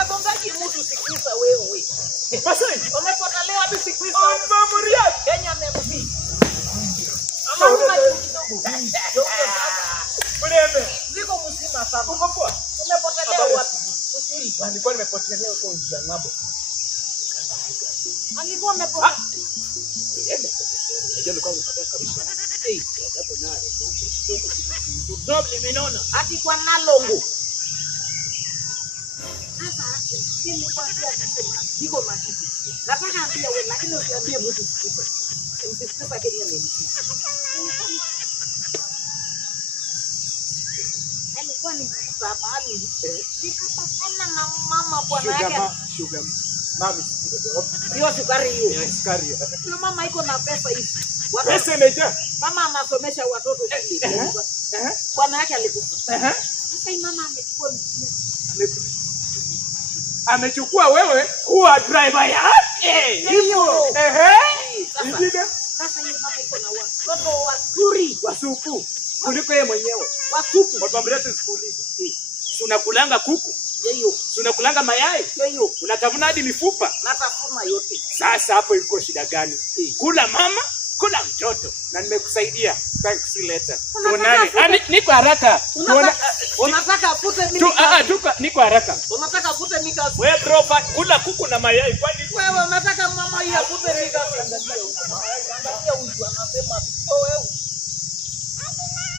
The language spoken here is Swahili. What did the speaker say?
magongaji mtu sikiza wewe. Basi Umepotelea hadi sikiza. Mamuria. Kenya MC. Mrembe. Ziko mzima sana. Uko poa? Umepotelea wapi? Usiri. Nilikuwa nimepotelea huko nje ng'ambo. Alikuwa amepotea. Ndio nilikuwa nimepotea kabisa. Hapo naye. Problem inaona. Ati kwa nalongo. Sasa nilikwambia iko majibu. Nataka ambia wewe lakini usiambie mtu sikiza. Msikiza Kenya MC. Alikuwa ni mahali. Nikapatana na mama bwana yake. Sugar. Mami. Hiyo sukari hiyo. Yes, sukari. Hiyo mama iko na pesa hizi. Pesa imejaa. Mama anasomesha watoto shule. Bwana yake alikufa. Sasa mama amechukua amechukua wewe kuwa driver yake. Hiyo. Sasa hiyo mama iko na watoto wazuri, wasupu kuliko yeye mwenyewe. Wasupu. Wabambrete sikuulize. Unakulanga kuku? Hiyo. Unakulanga mayai? Hiyo. Unatafuna hadi mifupa? Natafuna yote. Sasa hapo iko shida gani? Kula mama, kula mtoto. Na nimekusaidia. Thanks later. Tuonane. Niko haraka. Unataka afute mimi? Niko haraka. Unataka afute mimi kazi? Wewe bro, kula kuku na mayai kwani? Wewe unataka mama hii afute mimi kazi? Angalia huyu anasema wewe